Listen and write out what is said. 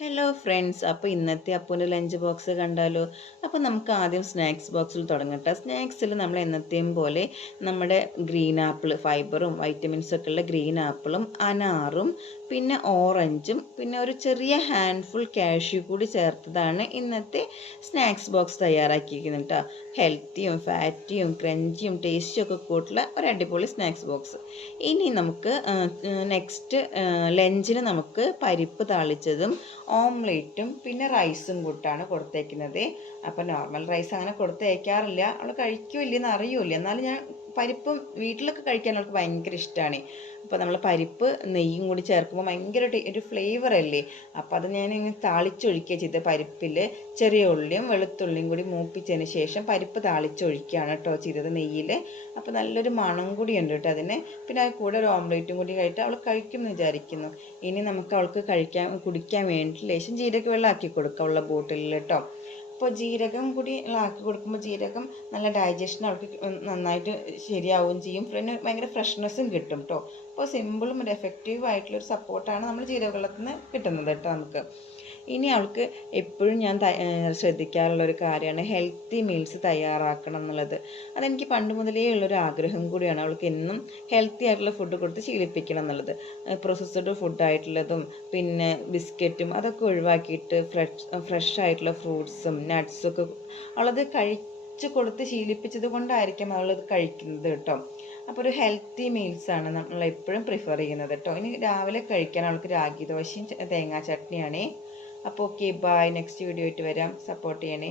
Hello friends, അപ്പോൾ ഇന്നത്തെ അപ്പൂൻ്റെ lunch box കണ്ടാലോ? അപ്പോൾ നമുക്ക് ആദ്യം സ്നാക്സ് ബോക്സിൽ തുടങ്ങട്ടെ. സ്നാക്സിൽ നമ്മൾ എന്നത്തെയും പോലെ നമ്മുടെ ഗ്രീൻ ആപ്പിൾ, ഫൈബറും വൈറ്റമിൻസും ഒക്കെ ഉള്ള ഗ്രീൻ ആപ്പിളും അനാറും പിന്നെ ഓറഞ്ചും പിന്നെ ഒരു ചെറിയ ഹാൻഡ്ഫുൾ കാഷ്യൂ കൂടി ചേർത്തതാണ് ഇന്നത്തെ സ്നാക്സ് ബോക്സ് തയ്യാറാക്കിയിരിക്കുന്നത് കേട്ടോ. ഹെൽത്തിയും ഫാറ്റിയും ക്രഞ്ചിയും ടേസ്റ്റിയും ഒക്കെ കൂട്ടുള്ള ഒരു അടിപൊളി സ്നാക്സ് ബോക്സ്. ഇനി നമുക്ക് നെക്സ്റ്റ് ലഞ്ചിന് നമുക്ക് പരിപ്പ് താളിച്ചതും ഓംലേറ്റും പിന്നെ റൈസും കൂട്ടാണ് കൊടുത്തേക്കുന്നത്. അപ്പോൾ നോർമൽ റൈസ് അങ്ങനെ കൊടുത്തയക്കാറില്ല, അവൾ കഴിക്കില്ലെന്ന് അറിയൂല. എന്നാലും ഞാൻ പരിപ്പും വീട്ടിലൊക്കെ കഴിക്കാൻ അവൾക്ക് ഭയങ്കര ഇഷ്ടമാണ്. അപ്പോൾ നമ്മൾ പരിപ്പ് നെയ്യും കൂടി ചേർക്കുമ്പോൾ ഭയങ്കര ഒരു ഫ്ലേവർ അല്ലേ. അപ്പോൾ അത് ഞാൻ ഇങ്ങനെ താളിച്ചൊഴിക്കുക ചെയ്ത് പരിപ്പിൽ ചെറിയ ഉള്ളിയും വെളുത്തുള്ളിയും കൂടി മൂപ്പിച്ചതിന് ശേഷം പരിപ്പ് താളിച്ചൊഴിക്കുകയാണ് കേട്ടോ ചെയ്തത് നെയ്യിൽ. അപ്പോൾ നല്ലൊരു മണം കൂടി ഉണ്ട് കേട്ടോ അതിന്. പിന്നെ അത് കൂടെ ഒരു ഓംലേറ്റും കൂടി കഴിച്ചിട്ട് അവൾ കഴിക്കുമെന്ന് വിചാരിക്കുന്നു. ഇനി നമുക്ക് അവൾക്ക് കുടിക്കാൻ വേണ്ടി ലേശം ജീരക വെള്ളം ആക്കി കൊടുക്കാം ഉള്ള ബോട്ടിലിൽ കേട്ടോ. അപ്പോൾ ജീരകം കൂടി ആക്കി കൊടുക്കുമ്പോൾ ജീരകം നല്ല ഡൈജഷൻ അവൾക്ക് നന്നായിട്ട് ശരിയാവുകയും ചെയ്യും, പിന്നെ ഭയങ്കര ഫ്രഷ്നെസ്സും കിട്ടും കേട്ടോ. അപ്പോൾ സിമ്പിളും ഒരു എഫക്റ്റീവ് ആയിട്ടുള്ളൊരു സപ്പോർട്ടാണ് നമ്മൾ ജീരക വെള്ളത്തിൽ നിന്ന് കിട്ടുന്നത് കേട്ടോ നമുക്ക്. ഇനി അവൾക്ക് എപ്പോഴും ഞാൻ ശ്രദ്ധിക്കാറുള്ളൊരു കാര്യമാണ് ഹെൽത്തി മീൽസ് തയ്യാറാക്കണം എന്നുള്ളത്. അതെനിക്ക് പണ്ട് മുതലേ ഉള്ളൊരു ആഗ്രഹം കൂടിയാണ്. അവൾക്ക് എന്നും ഹെൽത്തി ആയിട്ടുള്ള ഫുഡ് കൊടുത്ത് ശീലിപ്പിക്കണം എന്നുള്ളത്. പ്രോസസ്ഡ് ഫുഡായിട്ടുള്ളതും പിന്നെ ബിസ്ക്കറ്റും അതൊക്കെ ഒഴിവാക്കിയിട്ട് ഫ്രഷ് ആയിട്ടുള്ള ഫ്രൂട്ട്സും നട്ട്സും ഒക്കെ അവളത് കഴിച്ച് കൊടുത്ത് ശീലിപ്പിച്ചത് കൊണ്ടായിരിക്കും അവളത് കഴിക്കുന്നത് കേട്ടോ. അപ്പോൾ ഒരു ഹെൽത്തി മീൽസാണ് നമ്മൾ എപ്പോഴും പ്രിഫർ ചെയ്യുന്നത് കേട്ടോ. ഇനി രാവിലെ കഴിക്കാൻ അവൾക്ക് രാഗി ദോശയും തേങ്ങാ ചട്നിയാണേ. അപ്പോൾ ഓക്കെ, ബൈ. നെക്സ്റ്റ് വീഡിയോ ആയിട്ട് വരാം. സപ്പോർട്ട് ചെയ്യണേ.